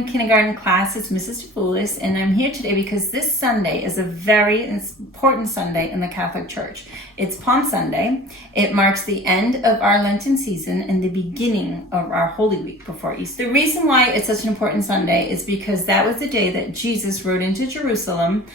morning kindergarten class. It's Mrs. DeFoulis, and I'm here today because this Sunday is a very important Sunday in the Catholic Church. It's Palm Sunday. It marks the end of our Lenten season and the beginning of our Holy Week before Easter. The reason why it's such an important Sunday is because that was the day that Jesus rode into Jerusalem.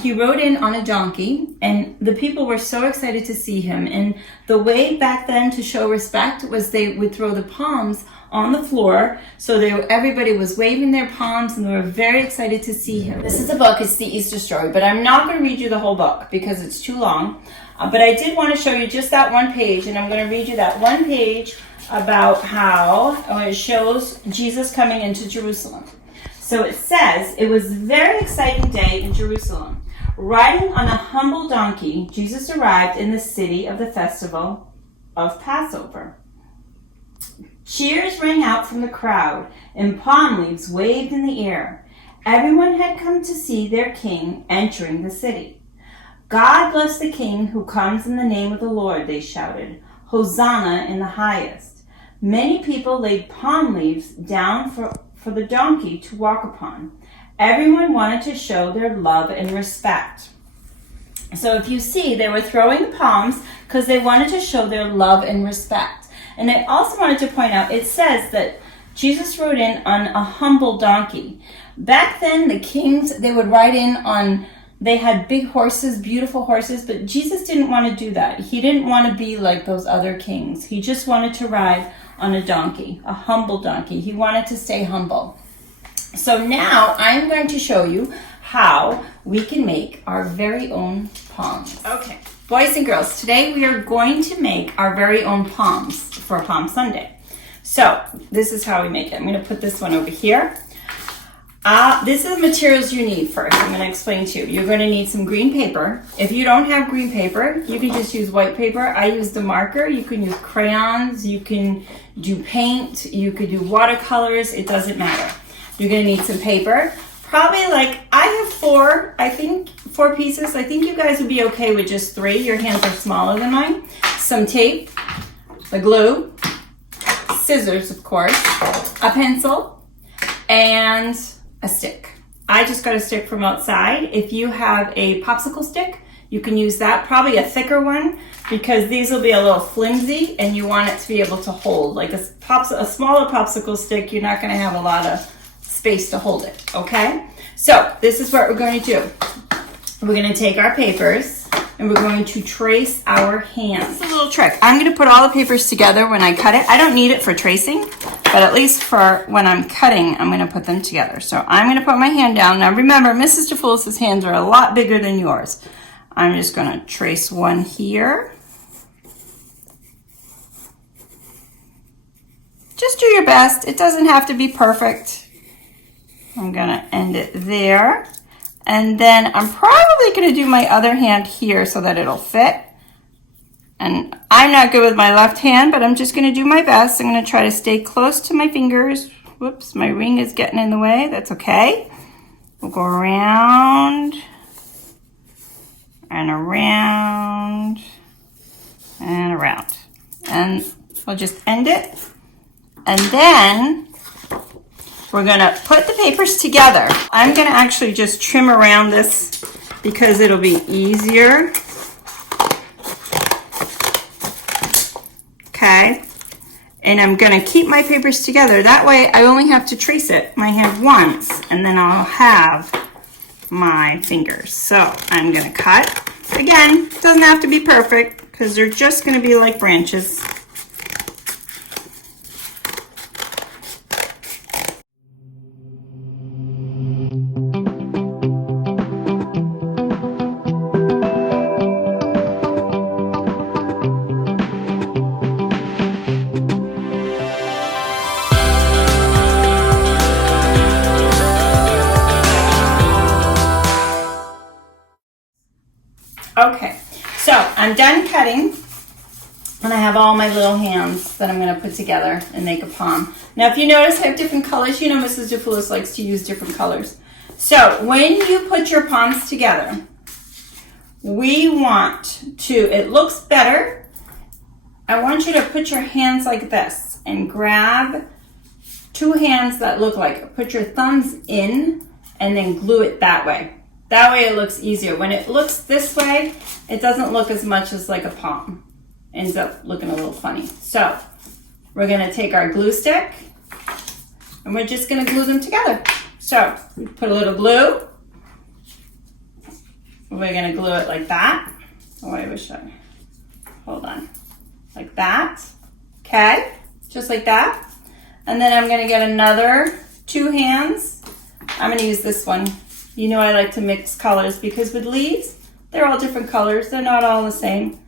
He rode in on a donkey, and the people were so excited to see him. And the way back then to show respect was they would throw the palms on the floor, so everybody was waving their palms and they were very excited to see him. This is a book, it's the Easter story, but I'm not going to read you the whole book because it's too long. But I did want to show you just that one page, and I'm going to read you that one page about how it shows Jesus coming into Jerusalem. So it says, it was a very exciting day in Jerusalem. Riding on a humble donkey, Jesus arrived in the city of the festival of Passover. Cheers rang out from the crowd, and palm leaves waved in the air. Everyone had come to see their king entering the city. God bless the king who comes in the name of the Lord, they shouted. Hosanna in the highest. Many people laid palm leaves down for the donkey to walk upon. Everyone wanted to show their love and respect. So if you see, they were throwing the palms because they wanted to show their love and respect. And I also wanted to point out, it says that Jesus rode in on a humble donkey. Back then, the kings, they would ride in on, they had big horses, beautiful horses, but Jesus didn't want to do that. He didn't want to be like those other kings. He just wanted to ride on a donkey, a humble donkey. He wanted to stay humble. So now I'm going to show you how we can make our very own palms. Okay. Boys and girls, today we are going to make our very own palms for Palm Sunday. So this is how we make it. I'm going to put this one over here. This is the materials you need first. I'm going to explain to you. You're going to need some green paper. If you don't have green paper, you can just use white paper. I use the marker. You can use crayons. You can do paint. You could do watercolors. It doesn't matter. You're going to need some paper. Probably I have four pieces. I think you guys would be okay with just 3. Your hands are smaller than mine. Some tape, the glue, scissors, of course, a pencil, and a stick. I just got a stick from outside. If you have a popsicle stick, you can use that, probably a thicker one, because these will be a little flimsy and you want it to be able to hold. Like a smaller popsicle stick, you're not going to have a lot of space to hold it, okay? So this is what we're going to do. We're going to take our papers and we're going to trace our hands. It's a little trick. I'm going to put all the papers together when I cut it. I don't need it for tracing, but at least for when I'm cutting, I'm going to put them together. So I'm going to put my hand down. Now remember, Mrs. DeFoulis' hands are a lot bigger than yours. I'm just going to trace one here. Just do your best. It doesn't have to be perfect. I'm going to end it there. And then I'm probably going to do my other hand here so that it'll fit. And I'm not good with my left hand, but I'm just going to do my best. I'm going to try to stay close to my fingers. Whoops, my ring is getting in the way. That's okay. We'll go around and around and around. And we'll just end it. And then we're going to put the papers together. I'm going to actually just trim around this because it'll be easier. Okay. And I'm going to keep my papers together. That way I only have to trace it, my hand once, and then I'll have my fingers. So I'm going to cut. Again, it doesn't have to be perfect because they're just going to be like branches. Okay, so I'm done cutting, and I have all my little hands that I'm going to put together and make a palm. Now, if you notice, I have different colors. You know Mrs. DeFoulis likes to use different colors. So when you put your palms together, we want to, it looks better. I want you to put your hands like this and grab two hands that look like, put your thumbs in and then glue it that way. That way it looks easier. When it looks this way, it doesn't look as much as like a palm. Ends up looking a little funny. So we're gonna take our glue stick and we're just gonna glue them together. So we put a little glue. We're gonna glue it like that. Oh, I wish I, hold on. Like that, okay? Just like that. And then I'm gonna get another two hands. I'm gonna use this one. You know I like to mix colors because with leaves, they're all different colors. They're not all the same.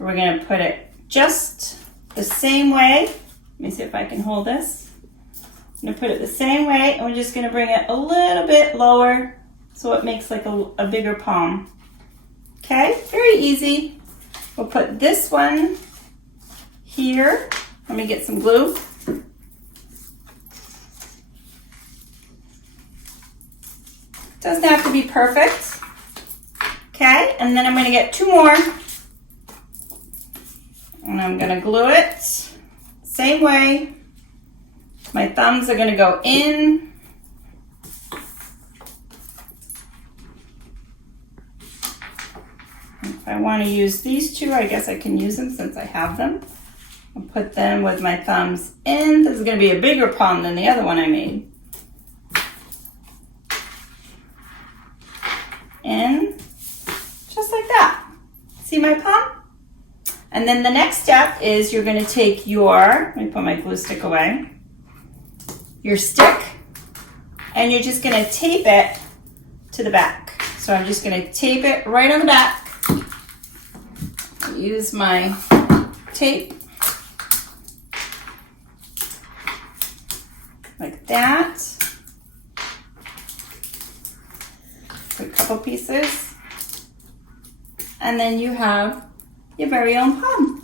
We're gonna put it just the same way. Let me see if I can hold this. I'm gonna put it the same way and we're just gonna bring it a little bit lower so it makes like a bigger palm. Okay, very easy. We'll put this one here. Let me get some glue. Doesn't have to be perfect. Okay, and then I'm gonna get two more. And I'm gonna glue it same way. My thumbs are gonna go in. If I wanna use these two, I guess I can use them since I have them. I'll put them with my thumbs in. This is gonna be a bigger palm than the other one I made. In, just like that. See my palm? And then the next step is you're gonna take your, let me put my glue stick away, your stick, and you're just gonna tape it to the back. So I'm just gonna tape it right on the back. Use my tape, like that. Put a couple pieces, and then you have your very own palm.